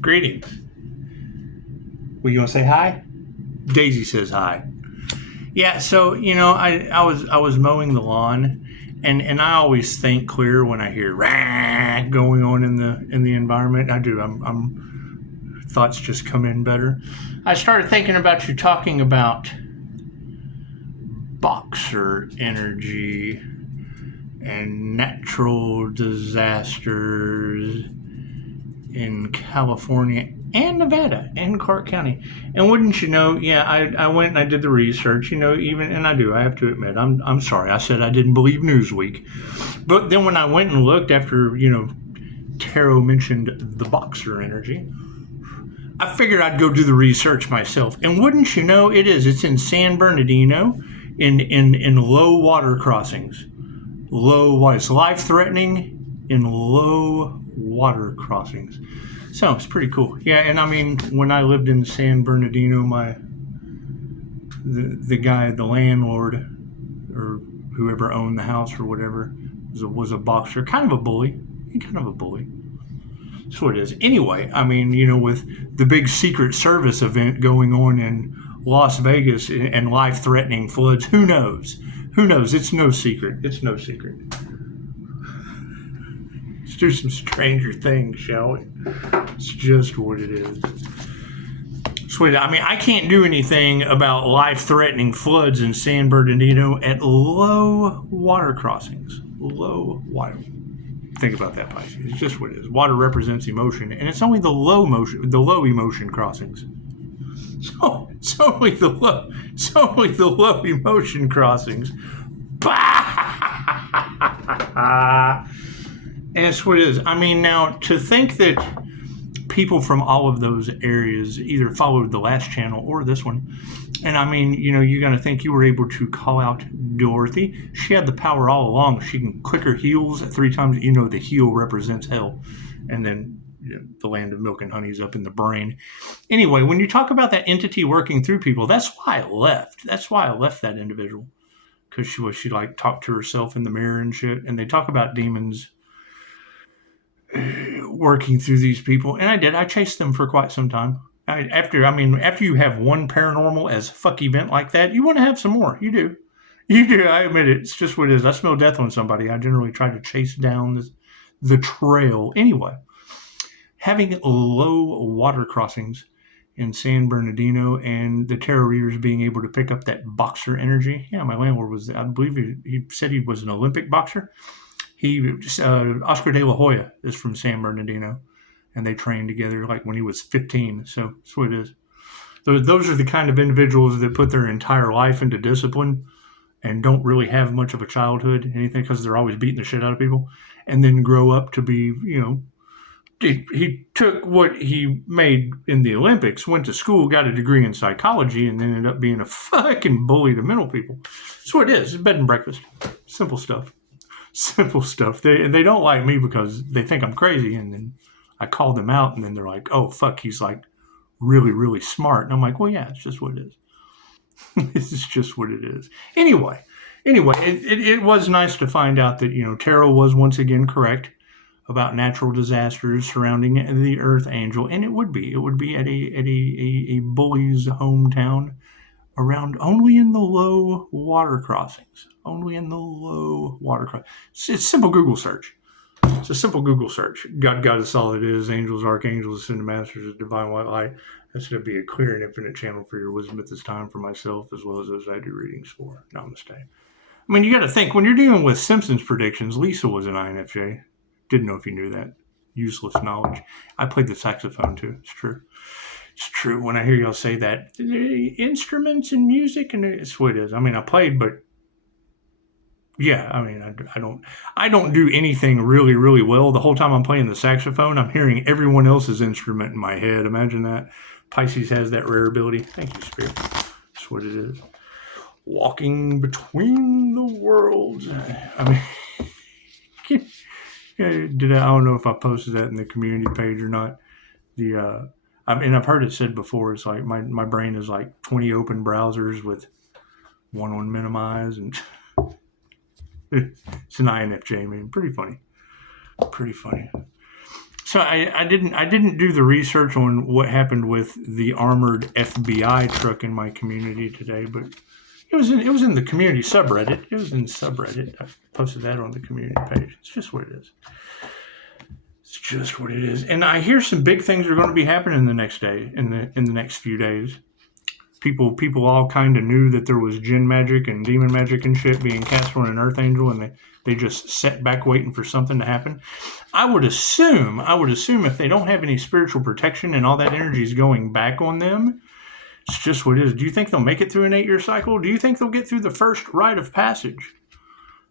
Greetings. Well, you want to say hi? Daisy says hi. Yeah, so I was mowing the lawn, and I always think clear when I hear rah going on in the environment. I do. I'm thoughts just come in better. I started thinking about you talking about boxer energy and natural disasters in California and Nevada and Clark County. And wouldn't you know, yeah, I went and I did the research, and I have to admit, I'm sorry, I said I didn't believe Newsweek. But then when I went and looked after, Tarot mentioned the boxer energy, I figured I'd go do the research myself. And wouldn't you know, it's in San Bernardino in low water crossings. It's life-threatening in low water crossings. So it's pretty cool. Yeah, and I mean, when I lived in San Bernardino, the guy, the landlord, or whoever owned the house or whatever, was a boxer, kind of a bully. That's what it is. Anyway, I mean, with the big Secret Service event going on in Las Vegas and life-threatening floods, who knows? It's no secret. Let's do some stranger things, shall we? It's just what it is. Sweet. I mean, I can't do anything about life-threatening floods in San Bernardino at low water crossings. Low water. Think about that, Pisces. It's just what it is. Water represents emotion, and it's only the low emotion crossings. So it's only the low emotion crossings. And it's what it is. I mean, now to think that people from all of those areas either followed the last channel or this one, and I mean, you're going to think you were able to call out Dorothy. She had the power all along. She can click her heels 3 times. The heel represents hell, and then the land of milk and honey is up in the brain. Anyway, when you talk about that entity working through people, that's why I left. That's why I left that individual, because she like talked to herself in the mirror and shit. And they talk about demons working through these people, and I did. I chased them for quite some time. After you have one paranormal as fuck event like that, you want to have some more. You do. I admit it. It's just what it is. I smell death on somebody. I generally try to chase down the trail. Anyway, having low water crossings in San Bernardino and the tarot readers being able to pick up that boxer energy. Yeah, my landlord was, I believe he said he was an Olympic boxer. Oscar de la Hoya is from San Bernardino, and they trained together like when he was 15. So that's what it is. Those are the kind of individuals that put their entire life into discipline and don't really have much of a childhood, anything, because they're always beating the shit out of people, and then grow up to be, he took what he made in the Olympics, went to school, got a degree in psychology, and then ended up being a fucking bully to mental people. That's what it is. It's bed and breakfast. Simple stuff. They don't like me because they think I'm crazy, and then I call them out, and then they're like, oh, fuck, he's like really, really smart. And I'm like, well, yeah, it's just what it is. This is just what it is. Anyway, it was nice to find out that, tarot was once again correct about natural disasters surrounding the Earth Angel, and it would be at a bully's hometown, around only in the low water crossings. It's simple Google search. It's a simple Google search. God is all it is. Angels, archangels, ascended masters, divine white light. That's going to be a clear and infinite channel for your wisdom at this time for myself, as well as those I do readings for. Namaste. I mean, you got to think, when you're dealing with Simpsons predictions, Lisa was an INFJ. Didn't know if you knew that. Useless knowledge. I played the saxophone too. It's true. When I hear y'all say that, instruments and music, and it's what it is. I mean, I played, but yeah, I mean, I don't do anything really, really well. The whole time I'm playing the saxophone, I'm hearing everyone else's instrument in my head. Imagine that. Pisces has that rare ability. Thank you, Spirit. That's what it is. Walking between the worlds. I mean, I don't know if I posted that in the community page or not. And I've heard it said before, it's like my brain is like 20 open browsers with one on minimize, and it's an INFJ, man. Pretty funny. So I didn't do the research on what happened with the armored FBI truck in my community today, but it was in the community subreddit. It was in subreddit. I posted that on the community page. It's just what it is. It's just what it is. And I hear some big things are going to be happening the next day, in the next few days. People all kind of knew that there was jinn magic and demon magic and shit being cast on an earth angel, and they just sat back waiting for something to happen. I would assume if they don't have any spiritual protection and all that energy is going back on them, it's just what it is. Do you think they'll make it through an 8-year cycle? Do you think they'll get through the first rite of passage?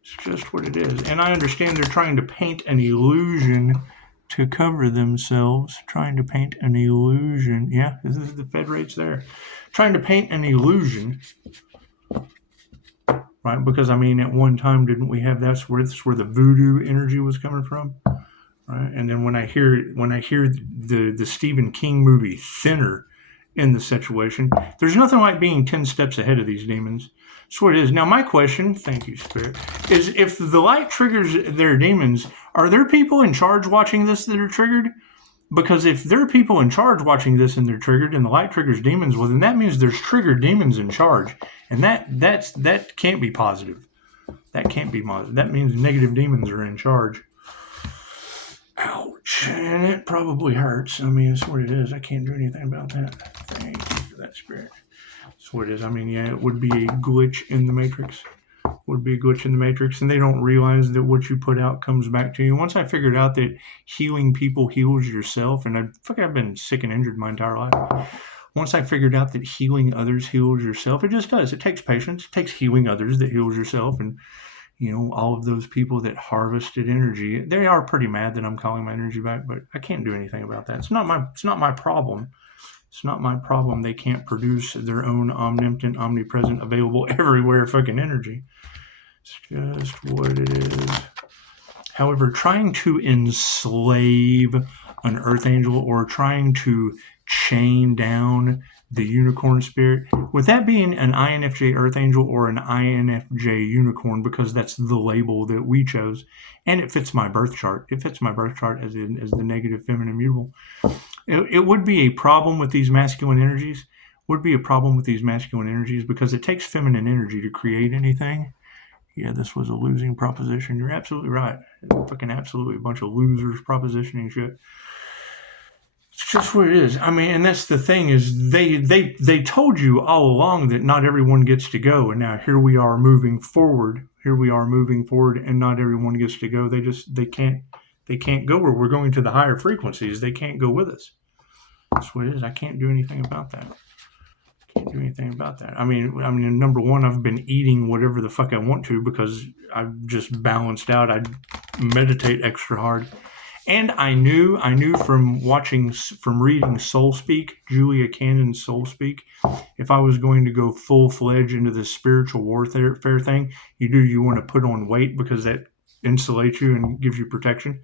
It's just what it is. And I understand they're trying to paint an illusion to cover themselves, trying to paint an illusion. Yeah, this is the Fed rates there. Trying to paint an illusion, right? Because, I mean, at one time, didn't we have that's where the voodoo energy was coming from, right? And then when I hear the Stephen King movie Thinner in the situation, there's nothing like being 10 steps ahead of these demons. That's what it is. Now, my question, thank you, Spirit, is if the light triggers their demons, are there people in charge watching this that are triggered? Because if there are people in charge watching this and they're triggered and the light triggers demons, well, then that means there's triggered demons in charge. And that can't be positive. That can't be positive. That means negative demons are in charge. Ouch. And it probably hurts. I mean, it's what it is. I can't do anything about that. Thank you for that, Spirit. That's what it is. I mean, yeah, it would be a glitch in the Matrix. Would be a glitch in the Matrix, and they don't realize that what you put out comes back to you. Once I figured out that healing people heals yourself, and I've been sick and injured my entire life. Once I figured out that healing others heals yourself, it just does. It takes patience. It takes healing others that heals yourself, and all of those people that harvested energy, they are pretty mad that I'm calling my energy back, but I can't do anything about that. It's not my problem. It's not my problem. They can't produce their own omnipotent, omnipresent, available everywhere fucking energy. It's just what it is. However, trying to enslave an earth angel or trying to chain down the unicorn spirit, with that being an INFJ earth angel or an INFJ unicorn, because that's the label that we chose, and it fits my birth chart. It fits my birth chart as the negative feminine mutable. It would be a problem with these masculine energies. Because it takes feminine energy to create anything. Yeah, this was a losing proposition. You're absolutely right. Fucking absolutely a bunch of losers propositioning shit. It's just what it is. I mean, and that's the thing is they told you all along that not everyone gets to go, and now here we are moving forward. And not everyone gets to go. They can't go where we're going to the higher frequencies. They can't go with us. That's what it is. I can't do anything about that. I mean, number one, I've been eating whatever the fuck I want to because I've just balanced out. I meditate extra hard. And I knew from reading Soul Speak, Julia Cannon's Soul Speak, if I was going to go full-fledged into this spiritual warfare thing, you want to put on weight because that insulates you and gives you protection.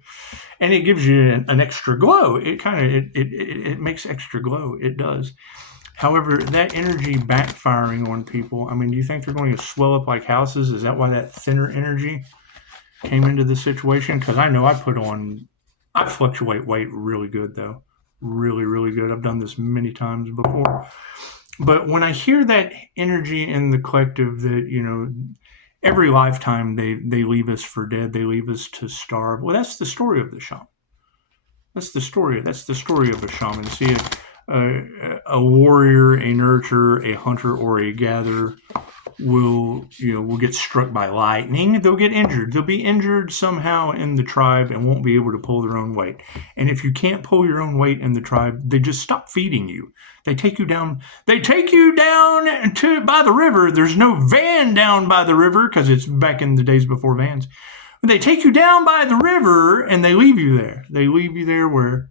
And it gives you an extra glow. It makes extra glow. It does. However, that energy backfiring on people, I mean, do you think they're going to swell up like houses? Is that why that thinner energy came into the situation? Because I know I fluctuate weight really good, though. Really, really good. I've done this many times before. But when I hear that energy in the collective that, every lifetime they leave us for dead, they leave us to starve. Well, that's the story of the shaman. That's the story of a shaman. See, a warrior, a nurturer, a hunter, or a gatherer will get struck by lightning. They'll get injured. They'll be injured somehow in the tribe and won't be able to pull their own weight. And if you can't pull your own weight in the tribe, they just stop feeding you. They take you down. They take you down by the river. There's no van down by the river because it's back in the days before vans. They take you down by the river and they leave you there. They leave you there where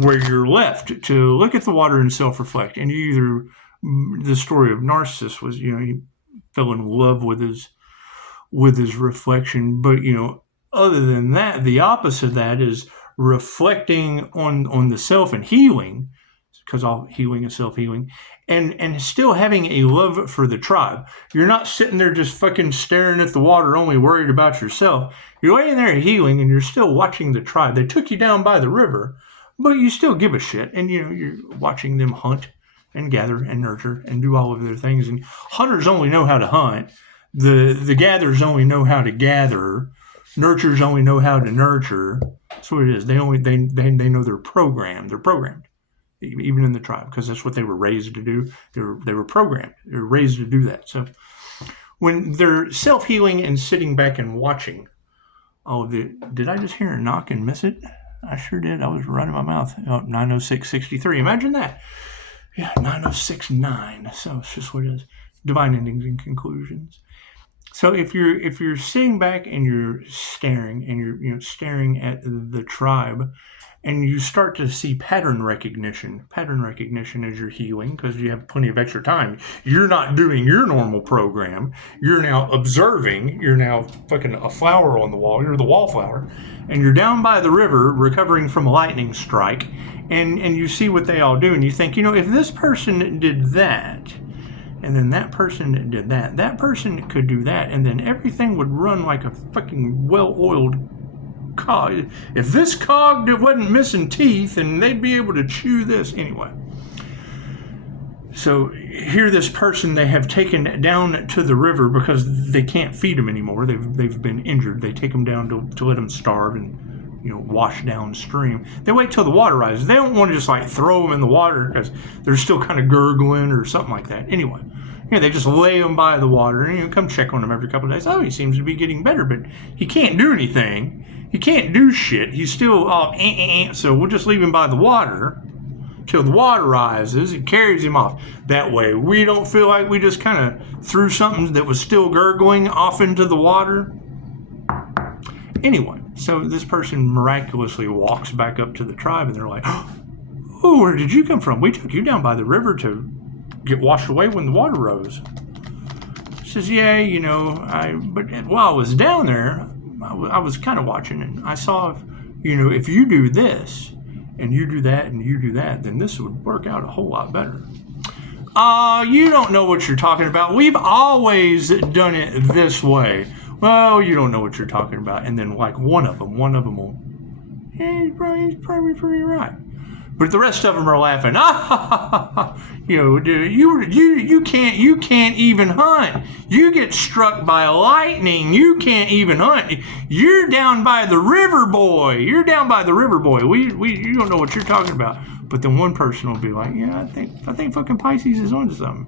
you're left to look at the water and self-reflect. And the story of Narcissus was, he fell in love with his reflection. But, other than that, the opposite of that is reflecting on the self and healing. because all healing is self-healing, and still having a love for the tribe. You're not sitting there just fucking staring at the water, only worried about yourself. You're laying there healing, and you're still watching the tribe. They took you down by the river, but you still give a shit, and you're watching them hunt and gather and nurture and do all of their things. And hunters only know how to hunt. The gatherers only know how to gather. Nurturers only know how to nurture. That's what it is. They know they're programmed. They're programmed, even in the tribe, because that's what they were raised to do. They were programmed. They were raised to do that. So when they're self-healing and sitting back and watching all of it, did I just hear a knock and miss it? I sure did. I was running my mouth. Oh, 90663. Imagine that. Yeah, 9069. So it's just what it is. Divine endings and conclusions. So if you're sitting back and you're staring and you're staring at the tribe, and you start to see pattern recognition as you're healing, because you have plenty of extra time. You're not doing your normal program. You're now observing. You're now fucking a flower on the wall. You're the wallflower, and you're down by the river recovering from a lightning strike, and you see what they all do, and you think, if this person did that, and then that person did that, that person could do that, and then everything would run like a fucking well-oiled cog. If this cog wasn't missing teeth, and they'd be able to chew this anyway. So here, this person they have taken down to the river because they can't feed them anymore. They've been injured. They take them down to let them starve and wash downstream. They wait till the water rises. They don't want to just like throw them in the water because they're still kind of gurgling or something like that. Anyway, they just lay them by the water and come check on them every couple of days. Oh, he seems to be getting better, but he can't do anything. He can't do shit. He's still so we'll just leave him by the water till the water rises and carries him off. That way we don't feel like we just kind of threw something that was still gurgling off into the water. Anyway, so this person miraculously walks back up to the tribe, and they're like, oh, where did you come from? We took you down by the river to get washed away when the water rose. She says, yeah, but while I was down there, I was kind of watching, and I saw, if you do this, and you do that, and you do that, then this would work out a whole lot better. You don't know what you're talking about. We've always done it this way. Well, you don't know what you're talking about. And then like one of them will, he's probably pretty right. But the rest of them are laughing. Dude, you can't even hunt. You get struck by lightning. You can't even hunt. You're down by the river, boy. You don't know what you're talking about. But then one person will be like, yeah, I think fucking Pisces is onto something.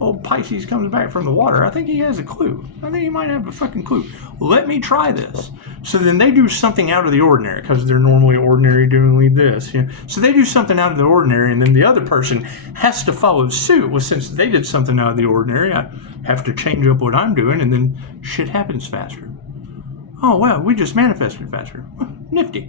Old Pisces comes back from the water. I think he has a clue. I think he might have a fucking clue. Let me try this. So then they do something out of the ordinary, because they're normally ordinary doing this. So they do something out of the ordinary, and then the other person has to follow suit. Well, since they did something out of the ordinary, I have to change up what I'm doing, and then shit happens faster. Oh, wow, we just manifested faster. Nifty.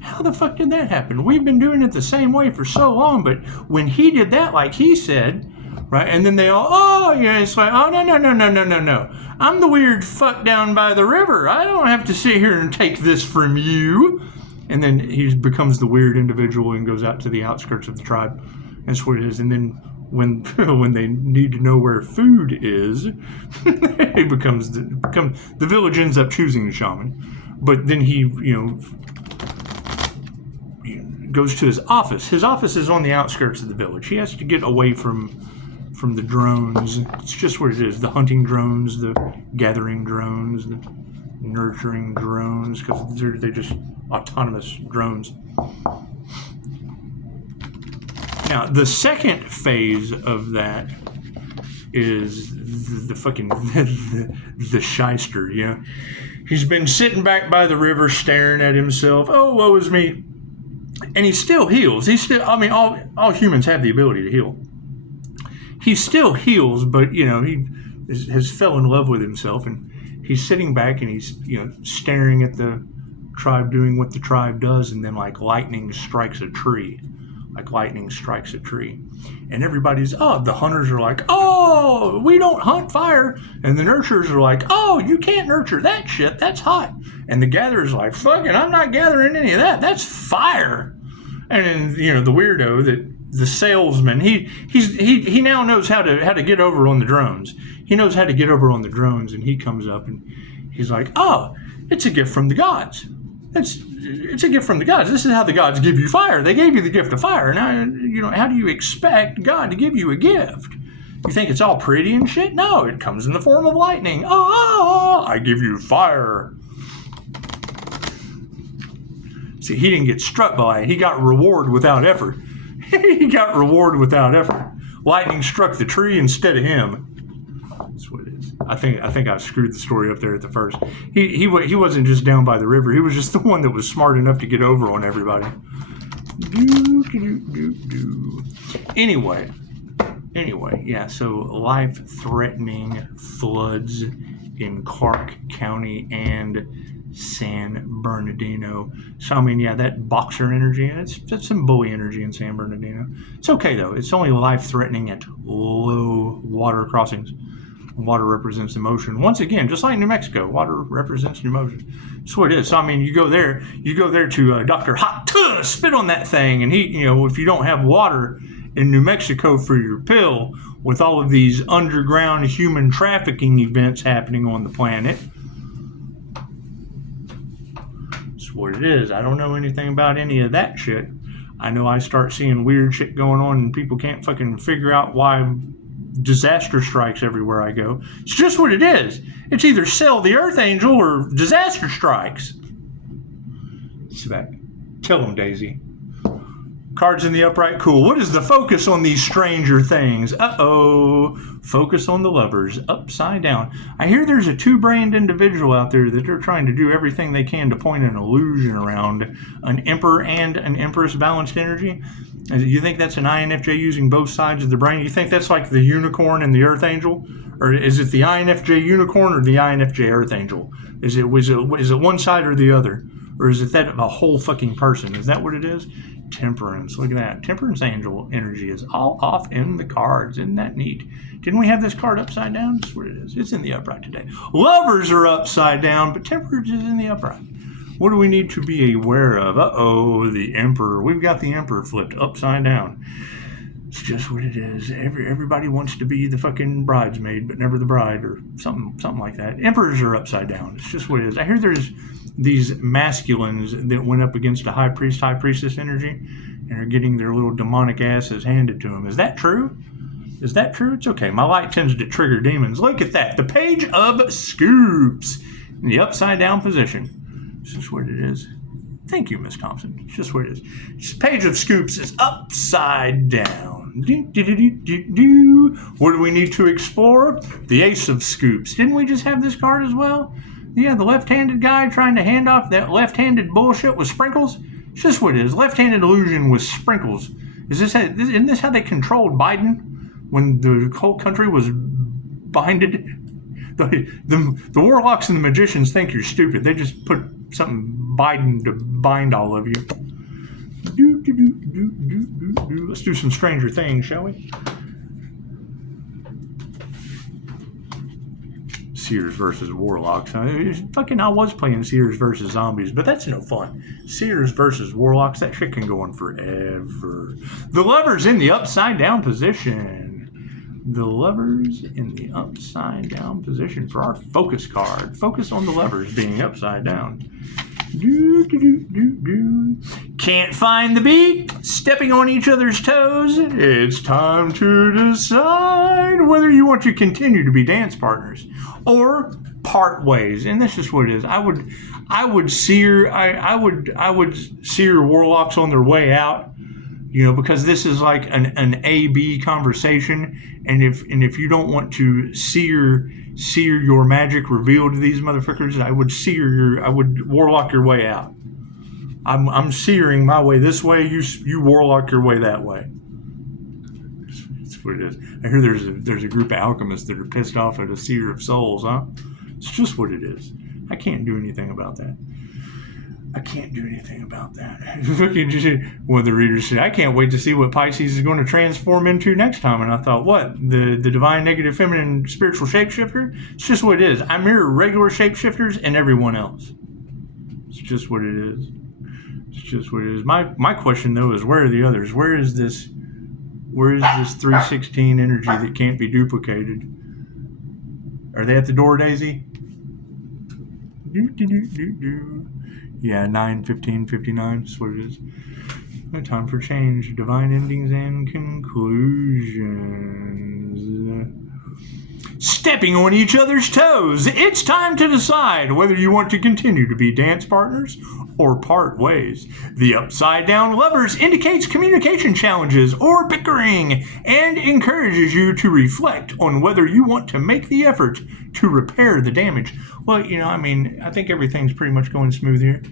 How the fuck did that happen? We've been doing it the same way for so long, but when he did that, like he said, right, and then they all, it's like, oh, no. I'm the weird fuck down by the river. I don't have to sit here and take this from you. And then he becomes the weird individual and goes out to the outskirts of the tribe. That's what it is. And then when they need to know where food is, he becomes the village ends up choosing the shaman. But then he, goes to his office. His office is on the outskirts of the village. He has to get away from the drones. It's just what it is. The hunting drones, the gathering drones, the nurturing drones, because they're just autonomous drones. Now, the second phase of that is the fucking the shyster, He's been sitting back by the river staring at himself. Oh, woe is me. And he still heals. All humans have the ability to heal. He still heals, but, he has fell in love with himself, and he's sitting back and he's, staring at the tribe doing what the tribe does, and then like lightning strikes a tree. And everybody's, the hunters are like, oh, we don't hunt fire. And the nurturers are like, oh, you can't nurture that shit. That's hot. And the gatherer's like, fucking, I'm not gathering any of that. That's fire. And then, the weirdo that the salesman. He now knows how to get over on the drones. He knows how to get over on the drones, and he comes up and he's like, "Oh, it's a gift from the gods. It's a gift from the gods. This is how the gods give you fire. They gave you the gift of fire. Now, how do you expect God to give you a gift? You think it's all pretty and shit? No, it comes in the form of lightning. Oh, I give you fire." See, he didn't get struck by it. He got reward without effort. He got reward without effort. Lightning struck the tree instead of him. That's what it is. I think I screwed the story up there at the first. He wasn't just down by the river. He was just the one that was smart enough to get over on everybody. Anyway, yeah, so life-threatening floods in Clark County and San Bernardino. So, I mean, yeah, that boxer energy, that's some bully energy in San Bernardino. It's okay, though. It's only life-threatening at low water crossings. Water represents emotion. Once again, just like New Mexico, water represents emotion. That's what it is. So, I mean, you go there to Dr. Hot Tuh, spit on that thing, and he, if you don't have water in New Mexico for your pill, with all of these underground human trafficking events happening on the planet, that's what it is. I don't know anything about any of that shit. I know I start seeing weird shit going on and people can't fucking figure out why disaster strikes everywhere I go. It's just what it is. It's either sell the Earth Angel or disaster strikes. Smack. Kill him, Daisy. Cards in the upright. Cool. What is the focus on these stranger things? Uh-oh. Focus on the lovers. Upside down. I hear there's a two-brained individual out there that they're trying to do everything they can to point an illusion around an emperor and an empress balanced energy. You think that's an INFJ using both sides of the brain? You think that's like the unicorn and the earth angel? Or is it the INFJ unicorn or the INFJ earth angel? Is it one side or the other? Or is it that a whole fucking person? Is that what it is? Temperance. Look at that. Temperance angel energy is all off in the cards. Isn't that neat? Didn't we have this card upside down? That's what it is. It's in the upright today. Lovers are upside down, but temperance is in the upright. What do we need to be aware of? Uh-oh, the Emperor. We've got the Emperor flipped upside down. It's just what it is. Everybody wants to be the fucking bridesmaid, but never the bride, or something like that. Emperors are upside down. It's just what it is. I hear there's these masculines that went up against a high priest, high priestess energy, and are getting their little demonic asses handed to them. Is that true? Is that true? It's okay. My light tends to trigger demons. Look at that. The Page of Scoops in the upside down position. It's just what it is. Thank you, Miss Thompson. It's just what it is. This Page of Scoops is upside down. What do we need to explore? The Ace of Scoops. Didn't we just have this card as well? Yeah, the left-handed guy trying to hand off that left-handed bullshit with sprinkles. It's just what it is. Left-handed illusion with sprinkles. Isn't this how they controlled Biden when the whole country was binded? The warlocks and the magicians think you're stupid. They just put something Biden to bind all of you. Let's do some Stranger Things, shall we? Seers versus Warlocks. I was playing Seers versus Zombies, but that's no fun. Seers versus Warlocks, that shit can go on forever. The Lovers in the upside down position. The Lovers in the upside down position for our focus card. Focus on the Lovers being upside down. Can't find the beat, stepping on each other's toes. It's time to decide whether you want to continue to be dance partners or part ways. And this is what it is. I would seer warlocks on their way out, because this is like an A-B conversation. And if you don't want to seer your magic revealed to these motherfuckers, I would warlock your way out. I'm searing my way this way, you warlock your way that way. That's what it is. I hear there's a group of alchemists that are pissed off at a seer of souls, huh? It's just what it is. I can't do anything about that. One of the readers said, I can't wait to see what Pisces is going to transform into next time. And I thought, what? The divine, negative, feminine, spiritual shapeshifter? It's just what it is. I mirror regular shapeshifters and everyone else. It's just what it is. My question, though, is where are the others? Where is this Where is this 316 energy that can't be duplicated? Are they at the door, Daisy? Yeah, 9:15:59. That's what it is. No time for change. Divine endings and conclusions. Stepping on each other's toes. It's time to decide whether you want to continue to be dance partners or part ways. The upside down lovers indicates communication challenges or bickering and encourages you to reflect on whether you want to make the effort to repair the damage. Well, I think everything's pretty much going smooth here.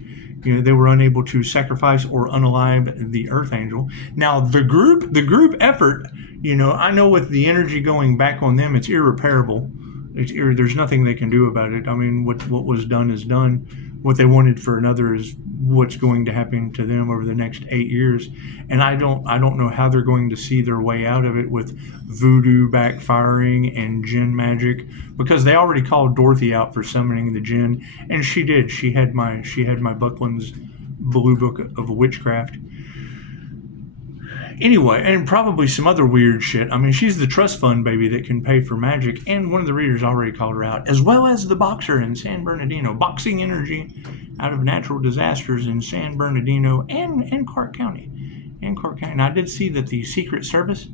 They were unable to sacrifice or unalive the Archangel. Now, the group effort, I know with the energy going back on them, it's irreparable. There's nothing they can do about it. I mean, what was done is done. What they wanted for another is what's going to happen to them over the next 8 years. And I don't know how they're going to see their way out of it with voodoo backfiring and jinn magic, because they already called Dorothy out for summoning the jinn, and she did. She had my Buckland's Blue Book of Witchcraft. Anyway, and probably some other weird shit. I mean, she's the trust fund baby that can pay for magic, and one of the readers already called her out, as well as the boxer in San Bernardino. Boxing energy out of natural disasters in San Bernardino and Clark County. And I did see that the Secret Service,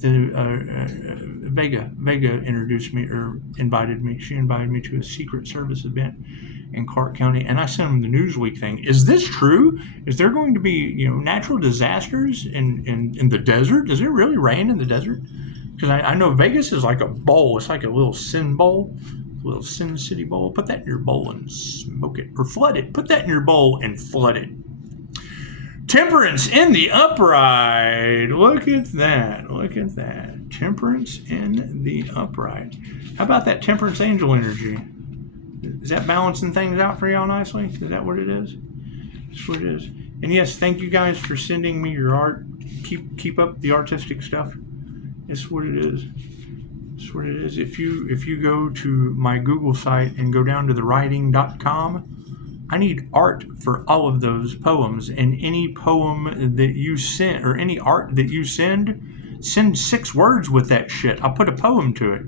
Vega introduced me, or invited me. She invited me to a Secret Service event in Clark County, and I sent them the Newsweek thing. Is this true? Is there going to be, natural disasters in the desert? Does it really rain in the desert? Because I know Vegas is like a bowl. It's like a little sin bowl, a little Sin City bowl. Put that in your bowl and smoke it, or flood it. Put that in your bowl and flood it. Temperance in the upright. Look at that. Temperance in the upright. How about that Temperance Angel energy? Is that balancing things out for y'all nicely? Is that what it is? That's what it is. And yes, thank you guys for sending me your art. Keep up the artistic stuff. That's what it is. That's what it is. If you go to my Google site and go down to thewriting.com, I need art for all of those poems. And any poem that you send, or any art that you send 6 words with that shit. I'll put a poem to it.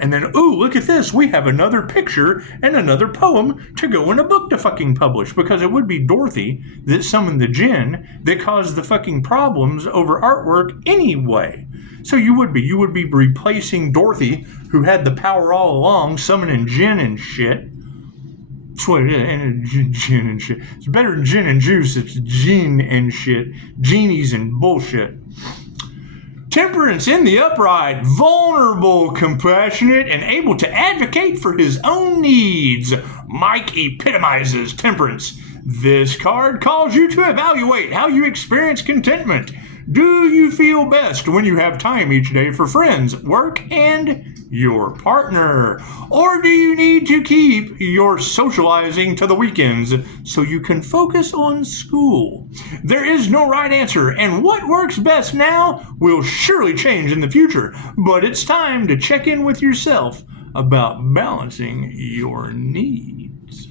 And then, ooh, look at this. We have another picture and another poem to go in a book to fucking publish. Because it would be Dorothy that summoned the jinn that caused the fucking problems over artwork anyway. So you would be replacing Dorothy, who had the power all along, summoning jinn and shit. That's what it is. And gin and shit. It's better than gin and juice. It's gin and shit. Genies and bullshit. Temperance in the upright, vulnerable, compassionate, and able to advocate for his own needs. Mike epitomizes temperance. This card calls you to evaluate how you experience contentment. Do you feel best when you have time each day for friends, work, and your partner? Or do you need to keep your socializing to the weekends so you can focus on school? There is no right answer, and what works best now will surely change in the future. But it's time to check in with yourself about balancing your needs.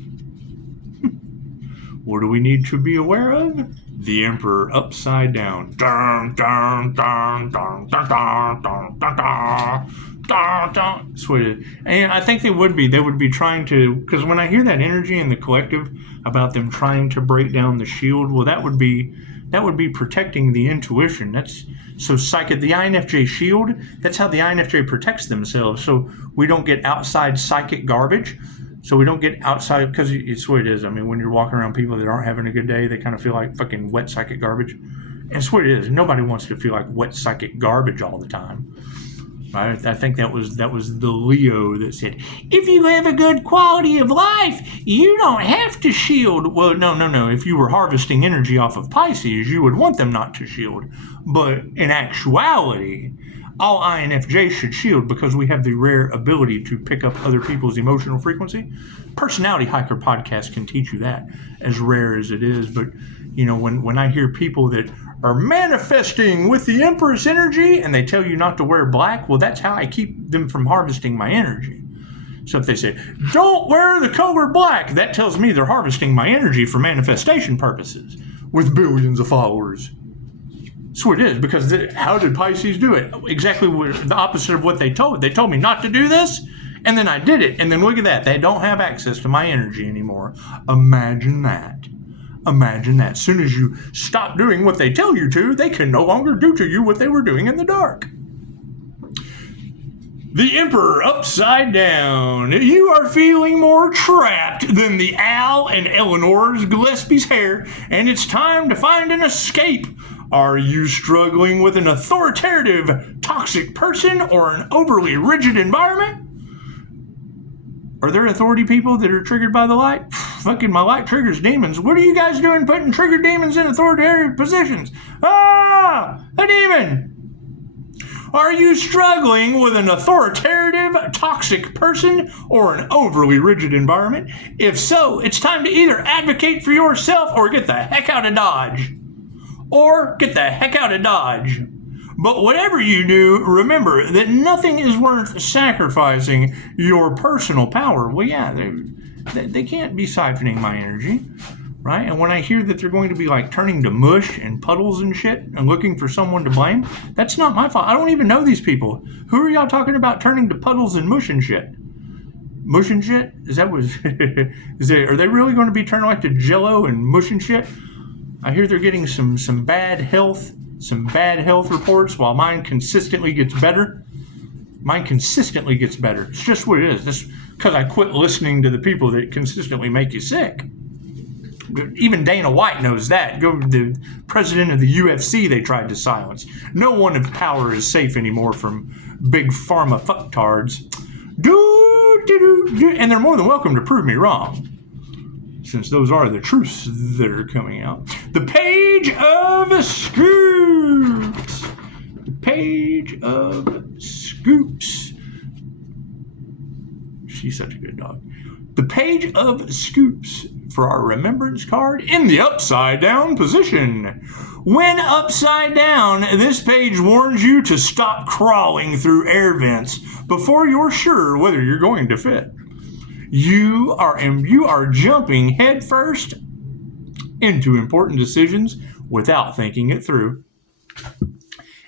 What do we need to be aware of? The Emperor upside down. Dun, dun, dun, dun, dun, dun, dun, dun, dun. Dun, dun. That's what it is. And I think they would be trying to, because when I hear that energy in the collective about them trying to break down the shield, well, that would be protecting the intuition. That's so psychic. The INFJ shield, that's how the INFJ protects themselves. So we don't get outside psychic garbage. So we don't get outside, because it's what it is. I mean, when you're walking around people that aren't having a good day, they kind of feel like fucking wet psychic garbage. And it's what it is. Nobody wants to feel like wet psychic garbage all the time. Right? I think that was the Leo that said, if you have a good quality of life, you don't have to shield. Well, no. If you were harvesting energy off of Pisces, you would want them not to shield. But in actuality, all INFJs should shield, because we have the rare ability to pick up other people's emotional frequency. Personality Hiker podcast can teach you that, as rare as it is. But, when I hear people that are manifesting with the Empress energy and they tell you not to wear black, well, that's how I keep them from harvesting my energy. So if they say, don't wear the color black, that tells me they're harvesting my energy for manifestation purposes with billions of followers. That's what it is, because how did Pisces do it? Exactly the opposite of what they told. They told me not to do this, and then I did it. And then look at that. They don't have access to my energy anymore. Imagine that. Imagine that. As soon as you stop doing what they tell you to, they can no longer do to you what they were doing in the dark. The Emperor upside down. You are feeling more trapped than the Al and Eleanor's Gillespie's hair, and it's time to find an escape. Are you struggling with an authoritative, toxic person or an overly rigid environment? Are there authority people that are triggered by the light? Fucking my light triggers demons. What are you guys doing putting triggered demons in authoritative positions? Ah! A demon! Are you struggling with an authoritative, toxic person or an overly rigid environment? If so, it's time to either advocate for yourself or get the heck out of Dodge. But whatever you do, remember that nothing is worth sacrificing your personal power. Well, yeah, they can't be siphoning my energy, right? And when I hear that they're going to be like turning to mush and puddles and shit and looking for someone to blame, that's not my fault. I don't even know these people. Who are y'all talking about turning to puddles and mush and shit? Mush and shit? Are they really going to be turning like to Jello and mush and shit? I hear they're getting some bad health reports while mine consistently gets better. It's just what it is. That's because I quit listening to the people that consistently make you sick. Even Dana White knows that. Go to the president of the UFC they tried to silence. No one of power is safe anymore from big pharma fucktards. And they're more than welcome to prove me wrong, since those are the truths that are coming out. The Page of Scoops. The Page of Scoops. She's such a good dog. The Page of Scoops for our remembrance card in the upside down position. When upside down, this page warns you to stop crawling through air vents before you're sure whether you're going to fit. You are jumping headfirst into important decisions without thinking it through.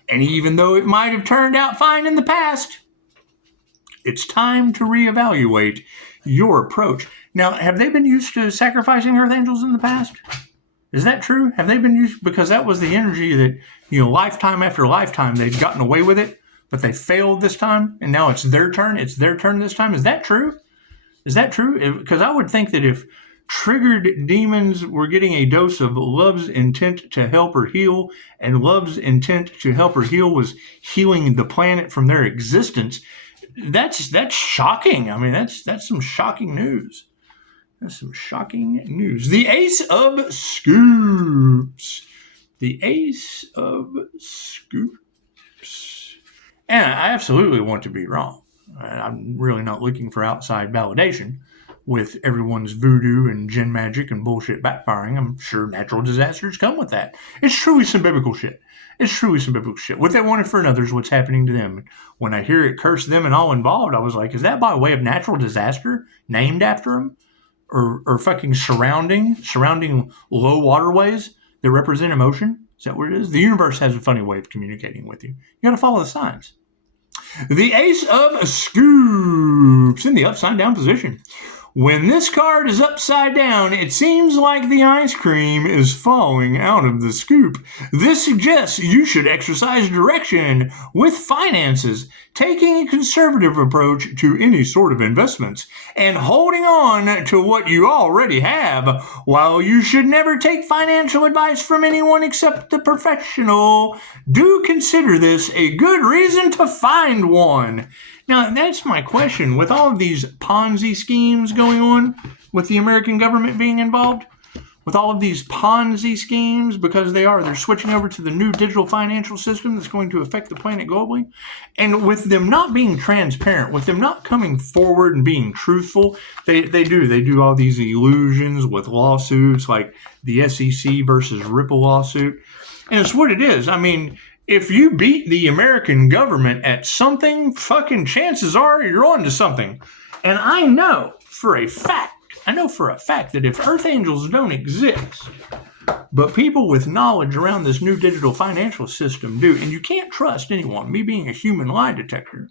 And even though it might have turned out fine in the past, it's time to reevaluate your approach. Now, have they been used to sacrificing earth angels in the past? Is that true? Have they been used? Because that was the energy that, lifetime after lifetime, they'd gotten away with it, but they failed this time, and now it's their turn. It's their turn this time. Is that true? Because I would think that if triggered demons were getting a dose of love's intent to help her heal, and love's intent to help her heal was healing the planet from their existence, that's shocking. I mean, that's some shocking news. That's some shocking news. The Ace of Scoops. The Ace of Scoops. And I absolutely want to be wrong. I'm really not looking for outside validation with everyone's voodoo and gin magic and bullshit backfiring. I'm sure natural disasters come with that. It's truly some biblical shit. What they wanted for another is what's happening to them. When I hear it curse them and all involved, I was like, is that by way of natural disaster named after them? Or fucking surrounding low waterways that represent emotion? Is that what it is? The universe has a funny way of communicating with you. You got to follow the signs. The Ace of Scoops in the upside down position. When this card is upside down, it seems like the ice cream is falling out of the scoop. This suggests you should exercise direction with finances, taking a conservative approach to any sort of investments, and holding on to what you already have. While you should never take financial advice from anyone except the professional, do consider this a good reason to find one. Now, that's my question. With all of these Ponzi schemes going on, with the American government being involved, with all of these Ponzi schemes, because they're switching over to the new digital financial system that's going to affect the planet globally, and with them not being transparent, with them not coming forward and being truthful, they do all these illusions with lawsuits like the SEC versus Ripple lawsuit, and it's what it is. I mean, if you beat the American government at something, fucking chances are you're on to something. And I know for a fact that if earth angels don't exist, But people with knowledge around this new digital financial system do. And you can't trust anyone. Me being a human lie detector.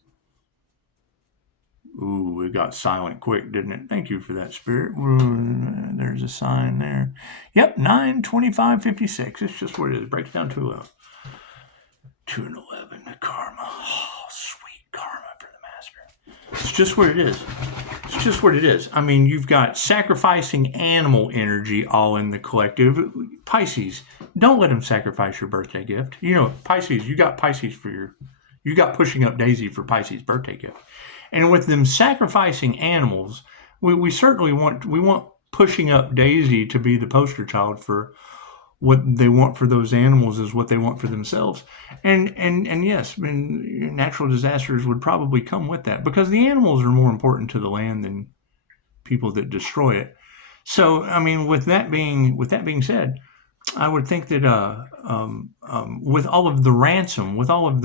Ooh, it got silent quick, didn't it? Thank you for that, Spirit. There's a sign there. Yep, 9/25/56. It's just what it is. Breaks down to an 11. The karma. Oh, sweet karma for the master. It's just what it is. It's just what it is. I mean, you've got sacrificing animal energy all in the collective. Pisces, don't let them sacrifice your birthday gift. You know, Pisces, you got Pisces you got pushing up Daisy for Pisces' birthday gift. And with them sacrificing animals, we certainly want pushing up Daisy to be the poster child for what they want for those animals is what they want for themselves. And yes, I mean, natural disasters would probably come with that because the animals are more important to the land than people that destroy it. So, I mean, with that being said, I would think that with all of the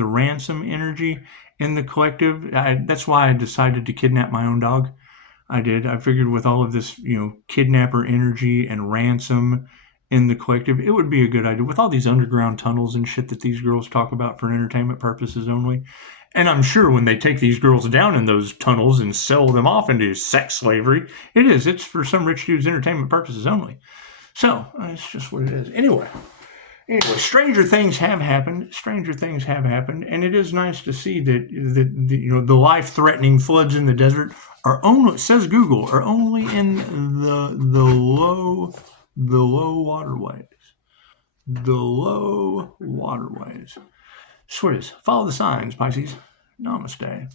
ransom energy in the collective, that's why I decided to kidnap my own dog. I did. I figured with all of this, kidnapper energy and ransom in the collective, it would be a good idea with all these underground tunnels and shit that these girls talk about for entertainment purposes only. And I'm sure when they take these girls down in those tunnels and sell them off into sex slavery, it's for some rich dude's entertainment purposes only. So it's just what it is. Anyway, stranger things have happened. And it is nice to see that the life-threatening floods in the desert are only, says Google, are only in the low waterways. The low waterways. That's what it is. Follow the signs, Pisces. Namaste.